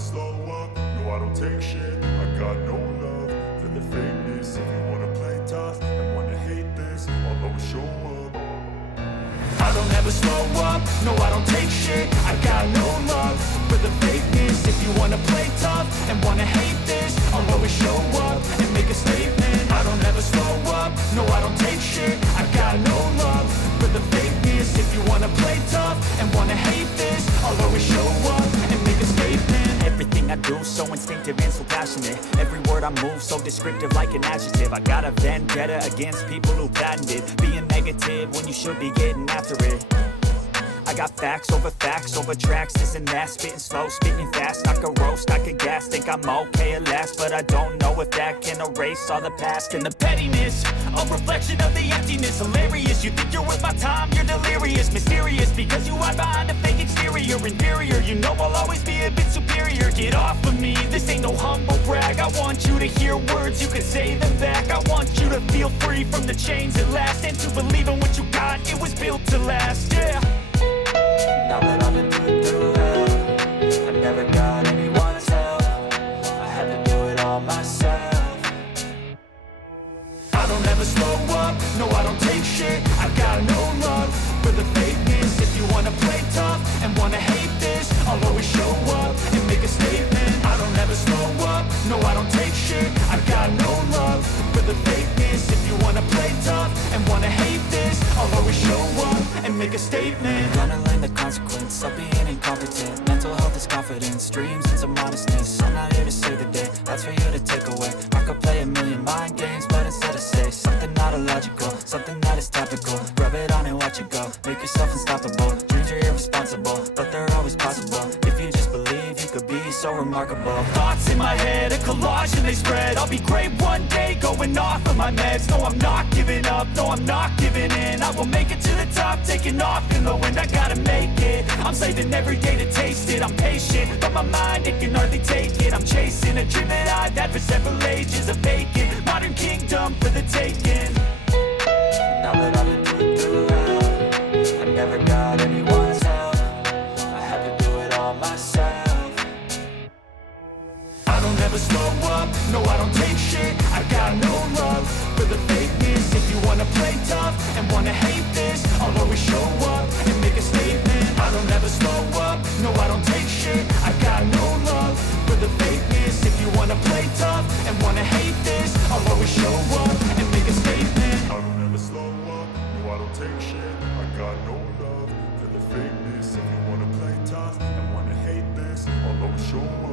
slow up, no I don't take shit. I got no love for the fakeness. If you wanna play tough and wanna hate this, I'll always show up. I don't ever slow up, no I don't take shit. I got no love for the fakeness. If you wanna play tough and wanna hate this, I'll always show up and make a statement. I don't ever slow up, no I don't take shit. I got no love for the fakeness. If you wanna play tough and wanna hate this, I'll always show up and make a statement. Everything I do so instinctive and so passionate. Every word I move so descriptive like an adjective. I got a vendetta against people who patented being negative when you should be getting after it. I got facts over tracks, this and that. Spitting slow, spitting fast, I could roast, I could gas. Think I'm okay at last, but I don't know if that can erase all the past. And the pettiness, a reflection of the emptiness. Hilarious, you think you're worth my time, you're delirious. Mysterious, because you hide behind a fake exterior. Inferior, you know I'll always be a bit superior. Get off of me, this ain't no humble brag. I want you to hear words, you can say them back. I want you to feel free from the chains at last, and to believe in what you got, it was built to last, yeah. Now that I've been put through hell, I never got anyone's help. I had to do it all myself. I don't ever slow up, no I don't take shit. I got no love for the fakeness. If you wanna play tough and wanna hate this, I'll always show up and make a statement. I don't ever slow up, no I don't take shit. I got no love for the fakeness. If you wanna play tough and wanna hate this, I'll always show up and make a statement. Gonna learn the consequence of being incompetent. Mental health is confidence, dreams and some modestness. I'm not here to save the day, that's for you to take away. I could play a million mind games, but instead I say something not illogical, something that is topical. Rub it on and watch it go, make yourself unstoppable. Dreams are irresponsible, but they're always possible. If you just believe, you could be so remarkable. Thoughts in my head, a collage and they spread. I'll be great one day, going off of my meds. No, I'm not giving up, no, I'm not giving in. I will make it to the top, taking off in the wind. I gotta make it, I'm saving every day to taste it. I'm patient, but my mind, it can hardly take it. I'm chasing a dream that I've had for several ages. A vacant, modern kingdom for the taking. Now that I've been put through hell, I never got anyone's help. I had to do it all myself. I don't ever slow up, no I don't take shit. I got no love for the fakeness. If you wanna play tough and wanna hate this, I'll always show up and make a statement. I don't ever slow up, no I don't take shit. I got no love for the fakeness. If you wanna play tough and wanna hate this, I'll always show up and make a statement. I don't ever slow up, no I don't take shit. I got no love for the fakeness. If you wanna play tough and wanna hate this, I'll always show up.